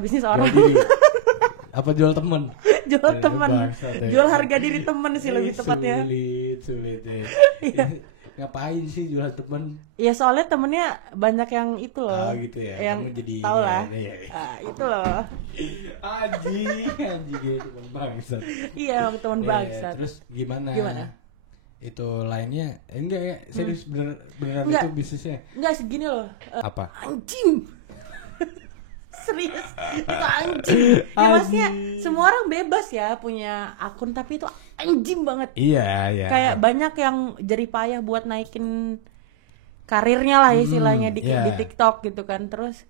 Bisnis orang. Jual diri. Apa jual temen? Jual temen. Jual harga diri temen sih lebih tepatnya. Sulit ya. Iya. Ngapain sih jual temen? Ya soalnya temennya banyak yang itu loh. Oh gitu ya. Yang Kamu jadi tau lah. Iya. Itu loh. Anjing kayak temen bangsat. Iya, temen bangsat. Terus gimana? Gimana? Itu lainnya enggak ya? Serius beneran Enggak. itu bisnisnya? Enggak segini loh. Apa? Anjing. Serius. Itu anjing. Ya maksudnya semua orang bebas ya punya akun, tapi itu anjing banget. Iya. Kayak banyak yang jerih payah buat naikin karirnya lah istilahnya di TikTok gitu kan. Terus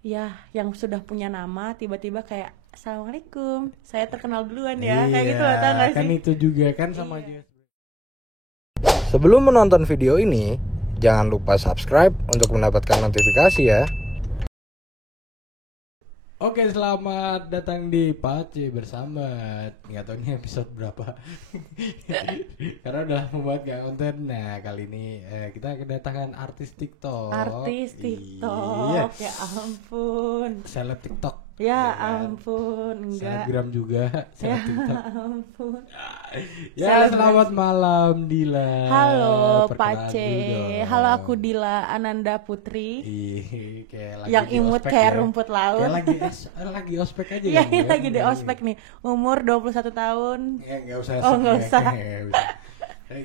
ya yang sudah punya nama tiba-tiba kayak assalamualaikum, saya terkenal duluan ya. Kayak gitu loh, tau gak sih? Kan itu juga kan sama aja. Sebelum menonton video ini, jangan lupa subscribe untuk mendapatkan notifikasi ya. Oke, selamat datang di Pace bersama. Nggak tahu ini episode berapa. Karena udah membuat gak konten. Nah, kali ini kita kedatangan artis TikTok. Artis TikTok. Iya. Ya ampun. Seleb TikTok. Ya ampun, enggak. Selebgram juga, seleb Ya TikTok. ampun. Ya, selamat malam Dila. Halo Perkenalan Pace. dulu dong. Halo, aku Dila Ananda Putri. Ih, kayak lagi Yang di imut ospek kayak ya. rumput laut. Kayak lagi ospek aja. Iya, kan, ini ya? lagi di ospek nih. Umur 21 tahun. Nggak usah. Oh, nggak usah.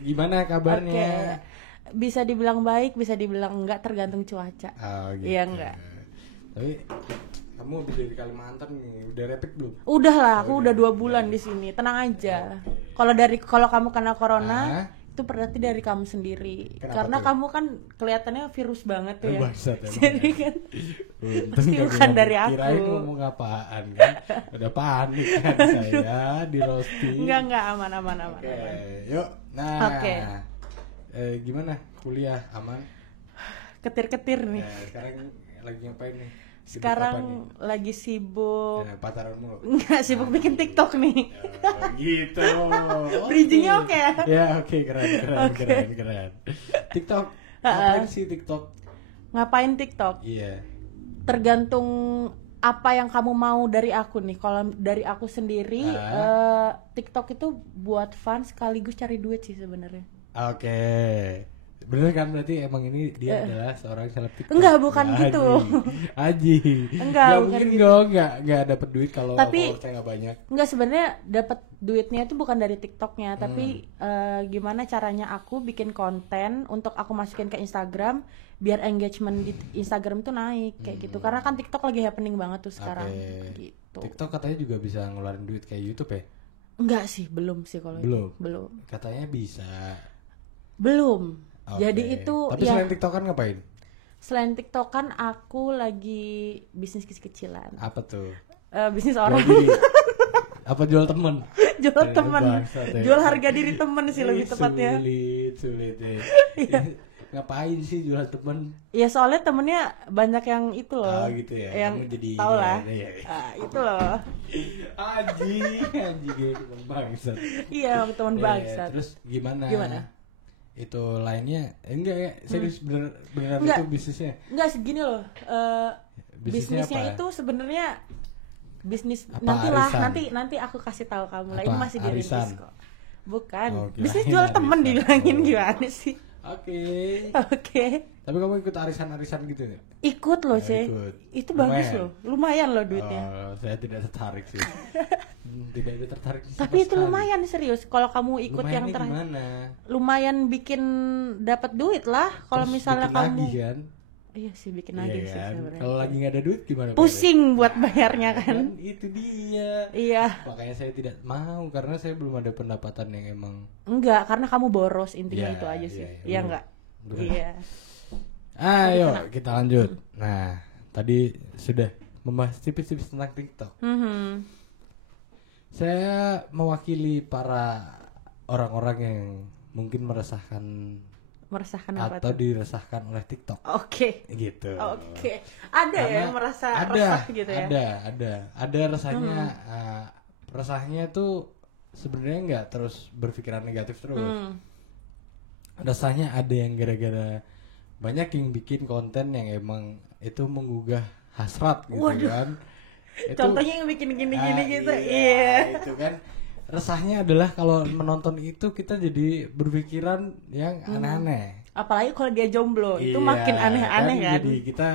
Gimana kabarnya? Oke. Bisa dibilang baik, bisa dibilang enggak, tergantung cuaca. Oh, gitu. Iya enggak. Tapi kamu habis dari Kalimantan nih, udah rapid belum? Udah lah, aku udah 2 bulan di sini. Tenang aja. Kalau kamu kena corona, itu berarti dari kamu sendiri. Kenapa Karena tuh? kamu kan kelihatannya virus banget tuh ya. Bangsat, emang. Jadi kan pasti nggak bukan ngomong. dari aku. Kirain ngomong apaan kan? Udah panik kan saya di roasting. Enggak aman. Oke, yuk. Nah. Oke. Gimana? Kuliah aman? Ketir-ketir nih. Ya, sekarang lagi ngapain nih? Sibuk apa Sekarang nih? lagi sibuk. Pacaran mulu. Enggak, sibuk bikin TikTok nih. Gitu. Bridgingnya oke ya? Ya, oke, keren. TikTok. Ngapain sih TikTok? Ngapain TikTok? Iya. Tergantung apa yang kamu mau dari aku nih. Kalau dari aku sendiri, TikTok itu buat fun sekaligus cari duit sih sebenarnya. Oke. Bener kan berarti emang ini dia adalah seorang seleb TikTok. Enggak, bukan gitu. Aji. Enggak, Nggak bukan mungkin gitu. nggak dapet duit kalau saya nggak banyak. Enggak, sebenarnya dapat duitnya itu bukan dari TikToknya, tapi gimana caranya aku bikin konten untuk aku masukin ke Instagram biar engagement di Instagram itu naik kayak gitu. Karena kan TikTok lagi happening banget tuh sekarang. Gitu. TikTok katanya juga bisa ngeluarin duit kayak YouTube ya? Enggak sih, belum sih kalau Belum. itu. Belum. Katanya bisa. Belum. Oke. Jadi itu tapi ya, selain TikTok kan ngapain? selain TikTok kan aku lagi bisnis kecil-kecilan. Apa tuh? Bisnis Jual orang. diri. Apa jual temen? Jual temen. bangsat ya. Jual harga diri temen sih lebih tepatnya. Sulit ya. Ngapain sih jual temen? Ya soalnya temennya banyak yang itu loh. Gitu ya. Yang Kamu jadi tau lah. Iya. Itu loh. Anjing temen bangsat. Iya, teman Iya, bangsat. terus gimana? Gimana? Itu lainnya enggak ya? Serius beneran Enggak. itu bisnisnya? Enggak segini loh. Bisnisnya Bisnisnya apa? itu sebenarnya bisnis Apa, nantilah arisan? nanti aku kasih tahu kamu lah. Apa, Ini masih dirintis arisan? kok. Bukan. Oh, kirain Bisnis jual temen arisan. dibilangin Oh. gimana sih? Oke. Oke. Tapi kamu ikut arisan-arisan gitu ya? Ikut loh, Oh, Cek. ikut. Itu bagus Lumayan. loh. Lumayan loh duitnya. Oh, saya tidak tertarik sih. Tidak ada tertarik sama Tapi itu sekali. lumayan serius. Kalau kamu ikut yang Lumayannya terakhir, gimana? lumayan bikin dapat duit lah. Kalau Terus misalnya bikin kamu, lagi kan? iya sih bikin Iya lagi sih kan? sebenarnya. Kalau lagi nggak ada duit gimana? Pusing buat bayarnya bayarnya? kan. Kan itu dia. Iya. Makanya saya tidak mau karena saya belum ada pendapatan yang emang. Enggak, karena kamu boros intinya Iya, itu aja sih. iya, Iya bener. enggak? Bener. Iya. Ayo kita lanjut. Nah, tadi sudah membahas tipis-tipis tentang TikTok. Saya mewakili para orang-orang yang mungkin meresahkan Meresahkan apa atau tuh? diresahkan oleh TikTok. Oke. Gitu. Oke. Ada ya Karena yang merasa ada, resah gitu ya? ada rasanya. Resahnya tuh sebenarnya nggak terus berpikiran negatif terus. Rasanya ada yang gara-gara banyak yang bikin konten yang emang itu menggugah hasrat gitu. Waduh. Kan. Contohnya yang bikin gini-gini gitu. Iya. Itu kan resahnya adalah kalau menonton itu kita jadi berpikiran yang aneh-aneh. Apalagi kalau dia jomblo, itu makin aneh-aneh kan. Jadi kita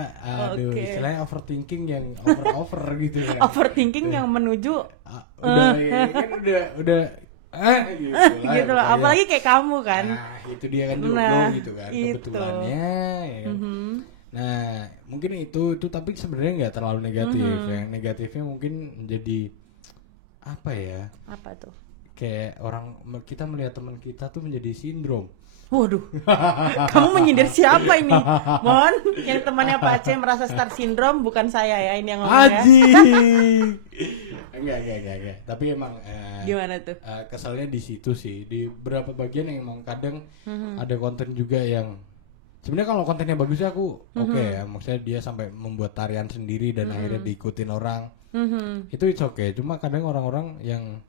istilahnya overthinking yang over gitu ya. Overthinking yang menuju udah gitu loh. Apalagi kayak kamu kan. Nah, itu dia kan jomblo gitu kan kebetulannya ya kan. Nah, mungkin itu tapi sebenarnya nggak terlalu negatif. Yang negatifnya mungkin menjadi apa ya? Apa tuh? Kayak kita melihat teman kita tuh menjadi sindrom. Waduh, kamu menyindir siapa ini? Mohon, yang temannya Pak Aceh merasa star syndrome bukan saya ya, ini yang ngomong ya. Enggak. Tapi emang gimana tuh? Kesalnya di situ sih, di beberapa bagian yang emang kadang ada konten juga yang sebenarnya kalau kontennya bagus aku oke ya, maksudnya dia sampai membuat tarian sendiri dan akhirnya diikutin orang, itu it's okay. Cuma kadang orang-orang yang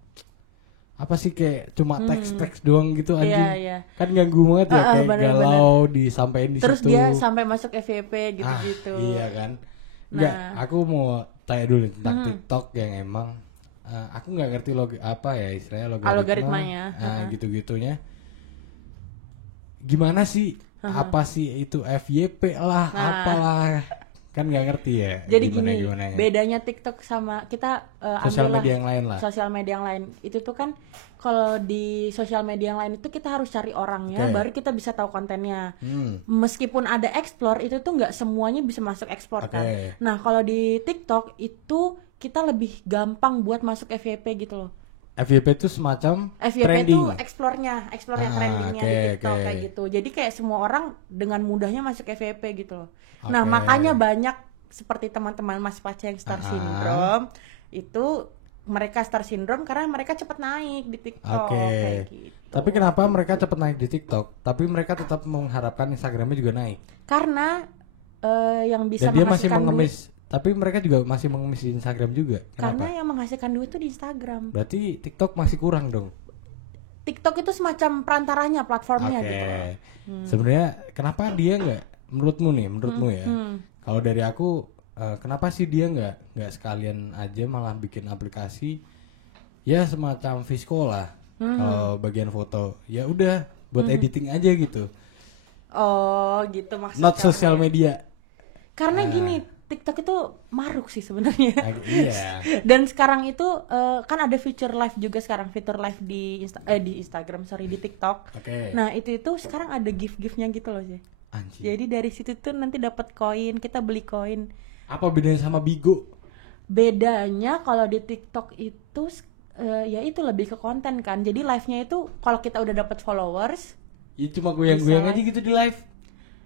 apa sih kayak cuma teks doang gitu anjing, kan ganggu banget ya, kayak galau disampaikan di terus situ. Terus dia sampai masuk FYP gitu-gitu. Iya kan. Enggak, aku mau tanya dulu tentang TikTok yang emang aku nggak ngerti apa ya istilahnya algoritmanya. Gitu-gitunya. Gimana sih? Apa sih itu FYP lah, apalah. Kan nggak ngerti ya. Jadi gimana bedanya TikTok sama kita sosial media yang lain lah. Sosial media yang lain itu tuh kan kalau di sosial media yang lain itu kita harus cari orangnya, baru kita bisa tahu kontennya. Meskipun ada explore itu tuh nggak semuanya bisa masuk explore kan. Nah kalau di TikTok itu kita lebih gampang buat masuk FYP gitu loh. FYP itu semacam FYP trending. itu explore-nya trendingnya di TikTok kayak gitu. Jadi kayak semua orang dengan mudahnya masuk FYP gitu loh. Nah makanya banyak seperti teman-teman Mas Pace yang star syndrome itu, mereka star syndrome karena mereka cepat naik di TikTok kayak gitu. Tapi kenapa mereka cepat naik di TikTok tapi mereka tetap mengharapkan Instagramnya juga naik? Karena yang bisa dan dia masih menghasilkan mengemis duit, tapi mereka juga masih mengemis di Instagram juga. Kenapa? Karena yang menghasilkan duit itu di Instagram. Berarti TikTok masih kurang dong. TikTok itu semacam perantaranya, platformnya gitu. Sebenarnya kenapa dia nggak, menurutmu ya? Kalau dari aku, kenapa sih dia nggak sekalian aja malah bikin aplikasi ya semacam Visco lah. Kalau bagian foto, ya udah buat editing aja gitu. Oh gitu maksudnya. Not sosial media. Karena gini, TikTok itu maruk sih sebenarnya. Iya. Dan sekarang itu kan ada fitur live juga sekarang, fitur live di Instagram, di TikTok. Nah itu sekarang ada gift-giftnya gitu loh sih. Jadi dari situ tuh nanti dapat koin, kita beli koin. Apa bedanya sama Bigo? Bedanya kalau di TikTok itu ya itu lebih ke konten kan. Jadi live-nya itu kalau kita udah dapat followers, ya cuma goyang-goyang aja gitu di live.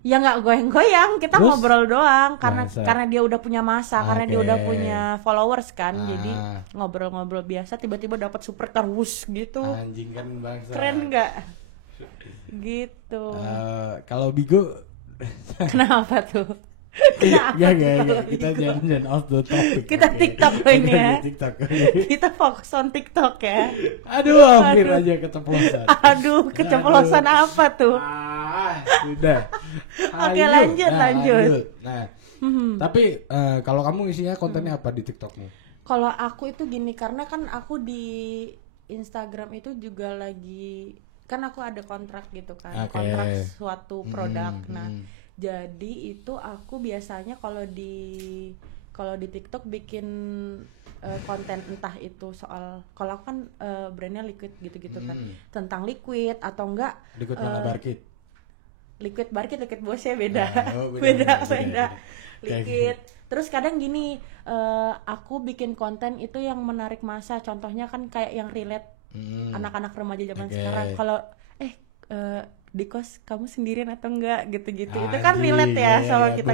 Ya nggak goyang-goyang, kita ngobrol doang karena dia udah punya masa, karena dia udah punya followers kan, jadi ngobrol-ngobrol biasa tiba-tiba dapat super car wush gitu. Anjing kan bangsa. Keren nggak? Gitu. Kalau Bigo kenapa tuh? Gak, kita jangan off the topic. Kita TikTok ini ya. Kita fokus on TikTok ya. Aduh, hampir aja keceplosan. Aduh, keceplosan apa tuh? Sudah. Oke, lanjut. Nah, tapi kalau kamu isinya kontennya apa di TikTokmu? Kalau aku itu gini, karena kan aku di Instagram itu juga lagi, kan aku ada kontrak gitu kan, kontrak suatu produk. Nah, jadi itu aku biasanya kalau di TikTok bikin konten entah itu soal, kalau aku kan brandnya liquid gitu-gitu kan, tentang liquid atau enggak liquid mana Barkit? Liquid Barkit, liquid Bose beda. Beda. Liquid. Terus kadang gini, aku bikin konten itu yang menarik masa, contohnya kan kayak yang relate anak-anak remaja zaman sekarang. Kalau di kos kamu sendirian atau enggak gitu-gitu, itu kan relate ya sama kita.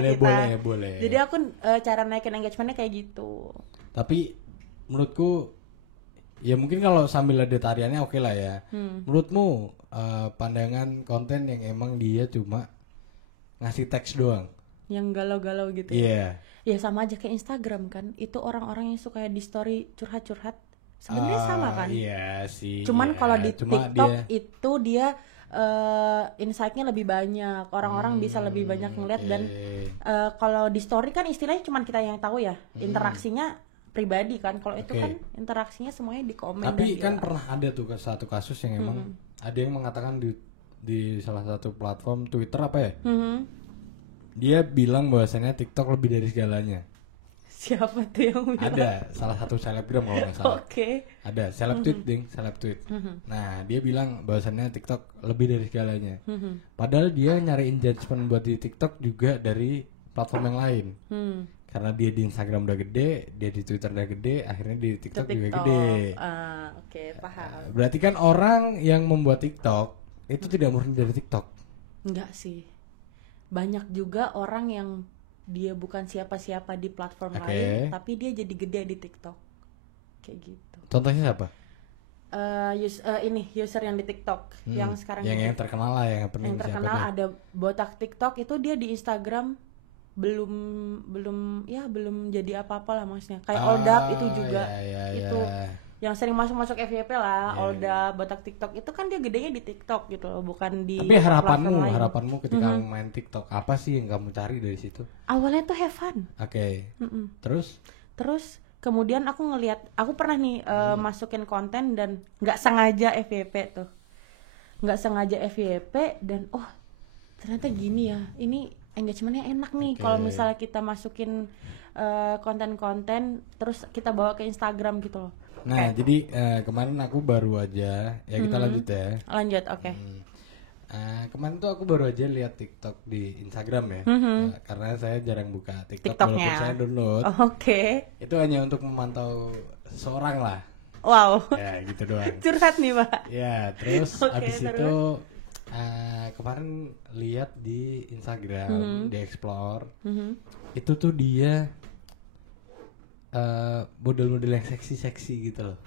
Boleh. Jadi aku cara naikin engagementnya kayak gitu. Tapi menurutku ya mungkin kalau sambil ada tariannya oke lah ya. Menurutmu pandangan konten yang emang dia cuma ngasih teks doang, yang galau-galau gitu? Iya. Ya sama aja kayak Instagram kan, itu orang-orang yang suka di story curhat-curhat sebenarnya sama kan? Iya sih. Cuman kalau di TikTok itu dia insight-nya lebih banyak, orang-orang bisa lebih banyak ngeliat. Dan kalau di story kan istilahnya cuman kita yang tahu ya, interaksinya pribadi kan. Kalau itu Oke. kan interaksinya semuanya di komen. Tapi dan kan di- pernah ada tuh satu kasus yang emang ada yang mengatakan di salah satu platform Twitter apa ya? Mhm. Dia bilang bahwasannya TikTok lebih dari segalanya. Siapa tuh yang bilang? Ada salah satu selebgram kalau nggak salah. Oke. Ada seleb tweet ding, seleb tweet. Nah, dia bilang bahwasannya TikTok lebih dari segalanya. Padahal dia nyari engagement buat di TikTok juga dari platform yang lain. Karena dia di Instagram udah gede, dia di Twitter udah gede, akhirnya di TikTok, juga gede. Oke, paham. Berarti kan orang yang membuat TikTok itu tidak murni dari TikTok. Enggak sih. Banyak juga orang yang dia bukan siapa-siapa di platform Oke. lain, tapi dia jadi gede di TikTok. Kayak gitu. Contohnya siapa? Ini user yang di TikTok yang sekarang yang terkenal lah, yang yang terkenal siapa tuh? ada botak TikTok itu dia di Instagram belum jadi apa-apa lah maksudnya. Kayak Oldap itu juga itu yang sering masuk FYP lah, Oldap, botak TikTok itu kan dia gedenya di TikTok gitu loh, bukan di Tapi platform lain. harapanmu ketika kamu main TikTok apa sih yang kamu cari dari situ? Awalnya tuh have fun. Oke. Mm-mm. Terus Kemudian aku pernah nih masukin konten dan nggak sengaja FYP tuh, nggak sengaja FYP dan ternyata gini ya, ini engagementnya enak nih kalau misalnya kita masukin konten-konten terus kita bawa ke Instagram gitu loh. nah, jadi kemarin aku baru aja ya kita lanjut ya. Lanjut, oke. Kemarin tuh aku baru aja lihat TikTok di Instagram ya. Karena saya jarang buka TikTok TikToknya. walaupun saya download. Oke. Itu hanya untuk memantau seorang lah. Wow. Ya, gitu doang. Curhat nih, Pak. Ya, terus Oke, abis terus? itu kemarin lihat di Instagram, di Explore, itu tuh dia model-model yang seksi-seksi gitu loh.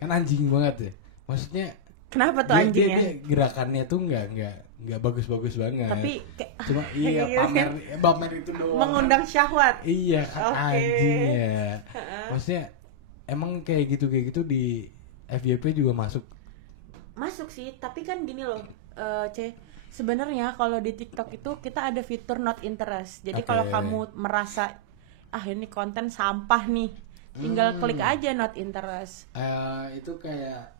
Kan anjing banget ya. Maksudnya Kenapa tuh anjingnya? dia gerakannya tuh nggak bagus-bagus banget. Tapi kayak cuma iya pamer itu doang. mengundang syahwat. Iya kan Oke. anjing ya. Maksudnya emang kayak gitu di FYP juga Masuk sih, tapi kan gini loh, sebenarnya kalau di TikTok itu kita ada fitur not interest. Jadi Oke. kalau kamu merasa ini konten sampah nih, tinggal klik aja not interest. Itu kayak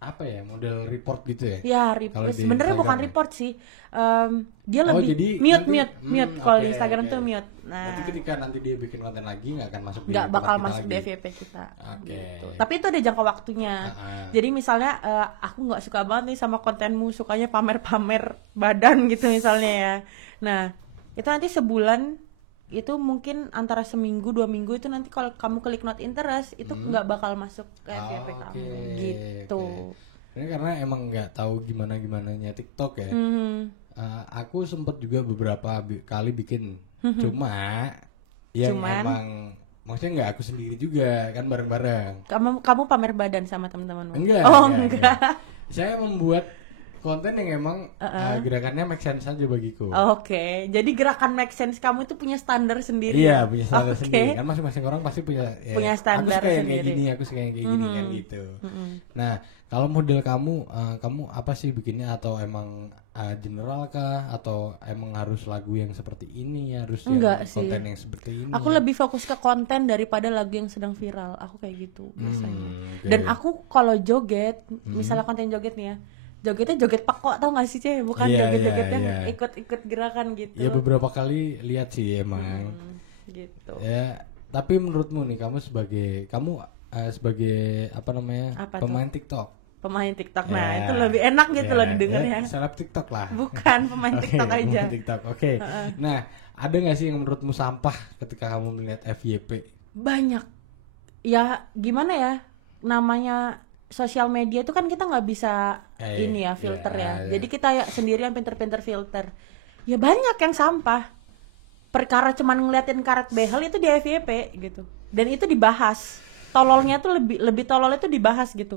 apa ya, model report gitu ya? Ya, Kalau di sebenarnya bukan Instagram ya? report sih. Dia Oh, lebih jadi mute. nanti- Kalau oke, di Instagram oke. tuh mute. Nah, Nanti ketika nanti dia bikin konten lagi nggak akan masuk di nggak tempat bakal kita masuk di lagi. FYP kita. Oke. Gitu. Tapi itu ada jangka waktunya. Jadi misalnya aku nggak suka banget nih sama kontenmu, sukanya pamer-pamer badan gitu misalnya ya. Nah, itu nanti sebulan itu mungkin antara seminggu 2 minggu itu nanti kalau kamu klik not interest itu nggak bakal masuk ke FYP kamu gitu. Ini karena emang nggak tahu gimananya TikTok ya. Aku sempet juga beberapa kali bikin, cuman emang maksudnya nggak aku sendiri juga kan, bareng-bareng. Kamu pamer badan sama teman-temanmu? Enggak. Enggak. Saya membuat konten yang emang gerakannya make sense aja bagiku. Oke, jadi gerakan make sense kamu itu punya standar sendiri. Iya, punya standar Oke. sendiri. Kan masing-masing orang pasti punya Punya standar aku suka yang sendiri. kayak gini, aku suka yang kayak gini kan gitu. Nah, kalau model kamu apa sih bikinnya, atau emang general kah, atau emang harus lagu yang seperti ini, harus Enggak yang sih. konten yang seperti ini? Aku lebih fokus ke konten daripada lagu yang sedang viral. Aku kayak gitu biasanya. oke. Dan aku kalau joget, misalnya konten joget nih ya, jogetnya joget pekok, tau gak sih Ceh? Bukan Iya, joget-joget iya, yang iya. ikut-ikut gerakan gitu. Ya beberapa kali lihat sih emang. Gitu. Ya, tapi menurutmu nih, kamu sebagai apa namanya? Apa tuh? Pemain TikTok. Pemain TikTok. Ya. Nah, itu lebih enak gitu loh didengarnya. Seleb TikTok lah. Bukan pemain Oke, TikTok aja. pemain TikTok. Oke. Nah, ada nggak sih yang menurutmu sampah ketika kamu melihat FYP? Banyak. Ya, gimana ya? Namanya sosial media itu kan kita nggak bisa ini ya filter ya. Jadi kita ya sendiri yang pinter-pinter filter. Ya banyak yang sampah. Perkara cuman ngeliatin karet behel itu di FYP gitu. Dan itu dibahas. Tololnya tuh lebih tolol itu dibahas gitu.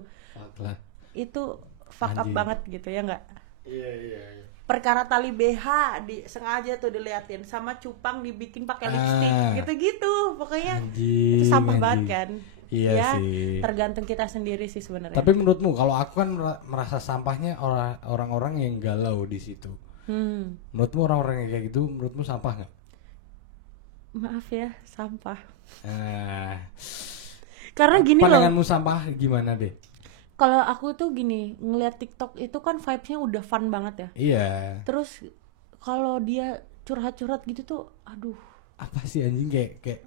Lah. Itu fuck up Anjing. banget gitu ya nggak? Iya. Perkara tali BH sengaja tuh diliatin, sama cupang dibikin pakai lipstick gitu-gitu. Pokoknya Anjing, itu sampah anjing. banget kan. Iya Ya, sih. tergantung kita sendiri sih sebenarnya. Tapi menurutmu, kalau aku kan merasa sampahnya orang-orang yang galau di situ. Menurutmu orang-orang yang kayak gitu, menurutmu sampah nggak? Maaf ya, sampah. Nah, Karena gini loh, pandanganmu sampah gimana deh? kalau aku tuh gini, ngeliat TikTok itu kan vibes-nya udah fun banget ya. Iya. Terus kalau dia curhat-curhat gitu tuh, aduh. Apa sih anjing, kayak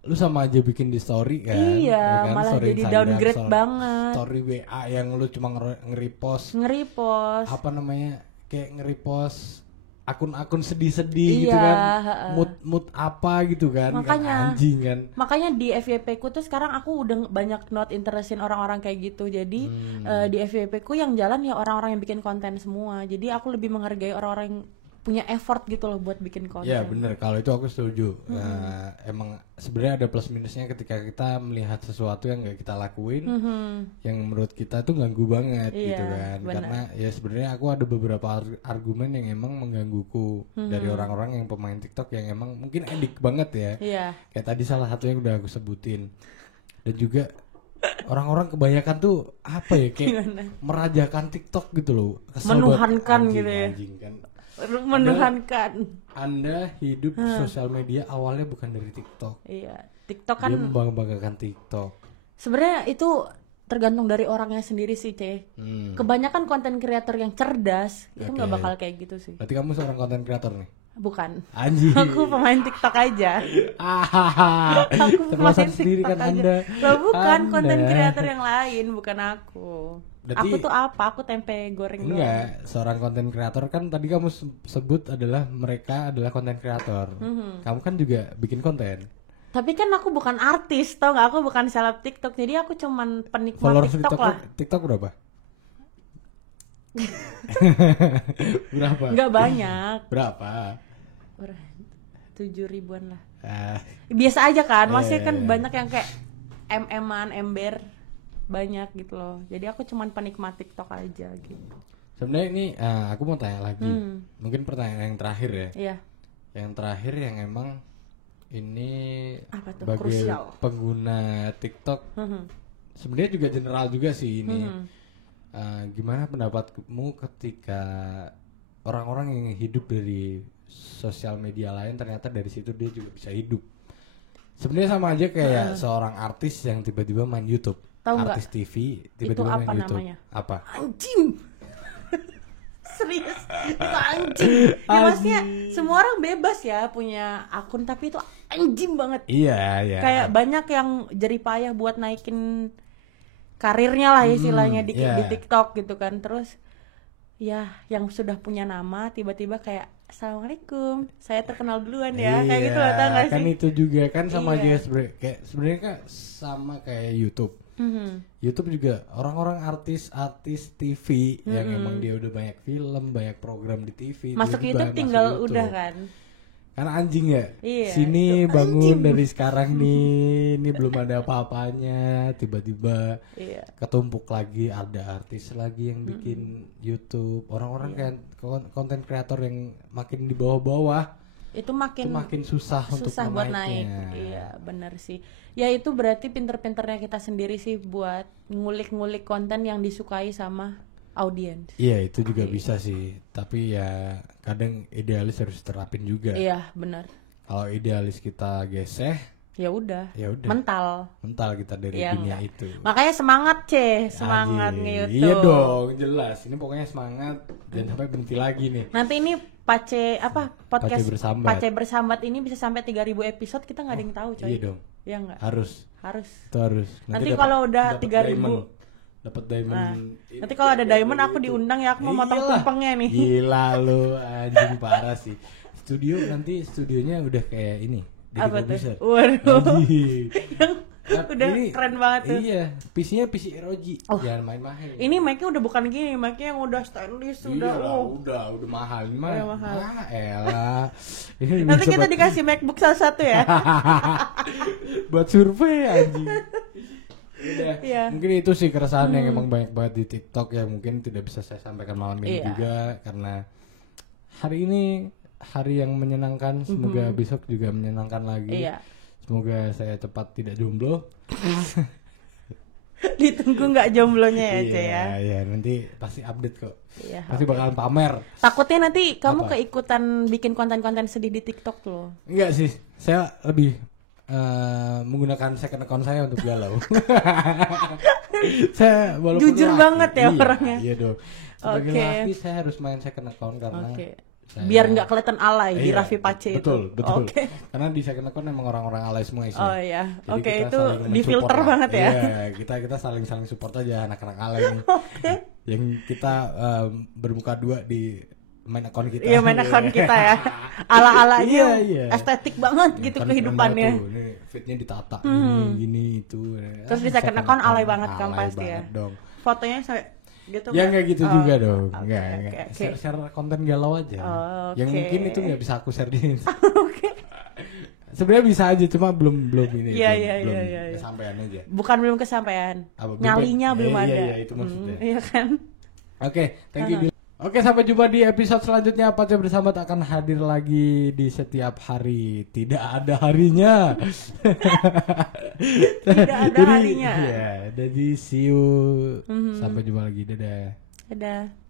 lu sama aja bikin di story kan? Iya, ya kan? malah Story jadi Instagram, downgrade banget. Story WA yang lu cuma nge-repost Nge-repost. apa namanya, kayak nge-repost akun-akun sedih-sedih gitu Iya, kan, heeh. mood apa gitu kan, Makanya. kan anjing kan. Makanya di FYP ku tuh sekarang aku udah banyak not interestin orang-orang kayak gitu. Jadi di FYP ku yang jalan ya orang-orang yang bikin konten semua. Jadi aku lebih menghargai orang-orang yang punya effort gitu loh buat bikin konten. Ya bener, kalau itu aku setuju. Emang sebenarnya ada plus minusnya ketika kita melihat sesuatu yang nggak kita lakuin, yang menurut kita tuh ganggu banget Iya, gitu kan. bener. Karena ya sebenarnya aku ada beberapa argumen yang emang menggangguku dari orang-orang yang pemain TikTok yang emang mungkin edik banget ya. Iya. Kayak tadi salah satu yang udah aku sebutin. Dan juga orang-orang kebanyakan tuh apa ya, kayak merajakan TikTok gitu loh. Kesel Menuhankan banget, gitu ya. anjing kan. Menuhankan. Anda hidup sosial media awalnya bukan dari TikTok. Iya. TikTok kan Dia membanggakan TikTok. sebenarnya itu tergantung dari orangnya sendiri sih, Ceh. Kebanyakan konten kreator yang cerdas itu nggak Oke. bakal kayak gitu sih. Berarti kamu seorang konten kreator nih? Bukan. Anjing. Aku pemain TikTok aja. Aku pemain sendiri kan TikTok aja. Anda. Loh, bukan Anda. konten kreator yang lain, bukan aku. Berarti- Aku tuh apa? Aku tempe goreng doang. Enggak, seorang konten kreator kan tadi kamu sebut adalah mereka adalah konten kreator. Kamu kan juga bikin konten. Tapi kan aku bukan artis, tau gak? Aku bukan seleb TikTok, jadi aku cuman penikmat Followers TikTok lah. TikTok berapa? Berapa? Nggak banyak. Berapa? 7.000-an lah. Ah, Biasa aja kan, maksudnya Iya, kan iya. banyak yang kayak MM-an, ember, banyak gitu loh. Jadi aku cuman penikmat TikTok aja gitu. sebenarnya ini aku mau tanya lagi. Mungkin pertanyaan yang terakhir ya. Iya. Yang terakhir yang emang ini Apa tuh? bagi Krusial. pengguna TikTok sebenarnya juga general juga sih ini. Gimana pendapatmu ketika orang-orang yang hidup dari sosial media lain ternyata dari situ dia juga bisa hidup? Sebenarnya sama aja kayak seorang artis yang tiba-tiba main YouTube, Tahu nggak? artis TV tiba-tiba Itu main apa YouTube. namanya? Apa? Anjing. Serius, itu anjing. Ya maksudnya semua orang bebas ya punya akun, tapi itu anjing banget. Iya, iya. Kayak banyak yang jerih payah buat naikin karirnya lah istilahnya di iya. TikTok gitu kan. Terus ya yang sudah punya nama tiba-tiba kayak Assalamualaikum, saya terkenal duluan ya. Kayak gitu loh, tau gak kan sih? itu juga kan sama Iya. aja sebenarnya kan sama kayak YouTube. YouTube juga orang-orang artis TV yang emang dia udah banyak film, banyak program di TV. Masuk tiba-tiba YouTube masuk tinggal YouTube. udah kan. Karena anjing ya. Iya, Sini itu bangun anjing. dari sekarang nih, ini belum ada apa-apanya, tiba-tiba Iya. ketumpuk lagi, ada artis lagi yang bikin YouTube. Orang-orang Iya. kayak konten kreator yang makin di bawah-bawah Itu itu makin susah untuk susah buat menaiknya. naik. Iya, benar sih. Ya itu berarti pinter-pinternya kita sendiri sih buat ngulik-ngulik konten yang disukai sama audiens. Iya itu juga bisa sih, tapi ya kadang idealis harus terapin juga. Iya, benar. Kalau idealis kita geseh, Ya udah. ya udah Mental. kita dari Iya, dunia enggak. itu. Makanya semangat, semangat Anjing. nge-YouTube. Iya dong, jelas. Ini pokoknya semangat dan sampai berhenti lagi nih. Nanti ini podcast Pace Bersambat. Pace Bersambat ini bisa sampai 3.000 episode, kita nggak ada yang tahu, coy. Iya dong, Iya enggak? harus. Harus. Nanti kalau udah 3.000. dapat diamond. Nah, nanti kalau ada diamond aku diundang ya, aku mau motong Iyalah. tumpengnya nih. Gila lu, anjing parah sih. Studionya udah kayak ini. Deddy Apa tuh? Corbuzier. Waduh. Anjing. Yang udah keren banget tuh. Iya, PC-nya PC ROG. Jangan main-main. Ini mic-nya udah bukan gini, mic-nya yang udah stainless, Iya, udah. udah mahal. Ini mah. Udah mahal. Ah, elah. Ini Nanti bisa kita buat- dikasih MacBook salah satu ya. buat survei anjing. Udah. Iya. Mungkin itu sih keresahan yang emang banyak banget di TikTok ya, mungkin tidak bisa saya sampaikan malam ini Iya. juga karena hari ini hari yang menyenangkan, semoga besok juga menyenangkan lagi. Iya. Semoga saya cepat tidak jomblo. Ditunggu nggak jomblonya ya, Ce ya. Iya, nanti pasti update kok. Iya. Pasti bakalan pamer. Takutnya nanti kamu Apa? keikutan bikin konten-konten sedih di TikTok loh. Enggak sih, saya lebih menggunakan second account saya untuk galau. Saya walaupun Jujur laki, banget ya iya, orangnya. Iya dong. Sebagai Oke. laki saya harus main second account karena Oke. saya- Biar nggak kelihatan alay di Iya, Raffi Pace itu. betul, betul. Oke. Karena di second account emang orang-orang alay semua isinya. Oh iya. Jadi Oke, kita itu saling di filter mensupport lah. banget ya. Iya, kita saling support aja anak-anak alay nih. Oke. Yang kita bermuka dua di main account kita. Iya, main account kita ya. Ala-alanya Iya, iya. estetik banget Ya, gitu kan kehidupannya. keren banget tuh. Ini fitnya ditata gini itu. Terus di second account alay banget kan alay pasti ya. banget dong. Fotonya sampai gitu. Ya nggak gitu juga dong. Oke, Nggak, oke, nggak. oke. Share konten galau aja. Oh, Yang oke. mungkin itu nggak bisa aku share di Oke. Sebenarnya bisa aja, cuma belum ini. Iya, belum- iya, belum iya, iya. kesampaian aja. Bukan belum kesampaian. Apa, belum- Nyalinya belum iya, ada. iya, itu maksudnya. Iya kan? Oke, thank you. Bill. Oke, sampai jumpa di episode selanjutnya. Pace bersama akan hadir lagi di setiap hari. Tidak ada harinya. Tidak ada harinya. Ya, jadi see you. Sampai jumpa lagi. Dadah. Dadah.